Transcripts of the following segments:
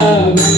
Oh, um...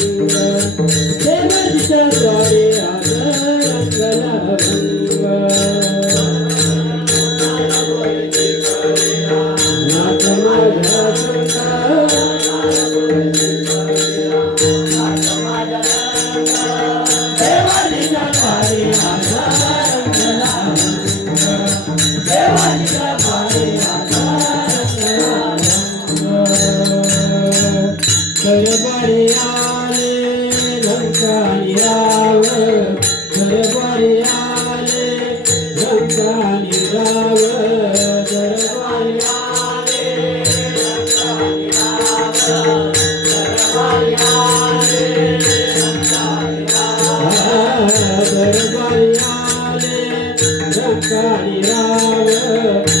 Oh,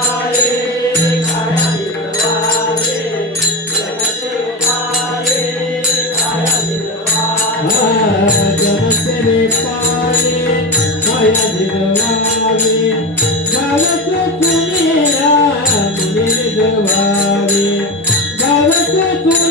Gavat kuni ra, kuni dwaare. Gavat kuni.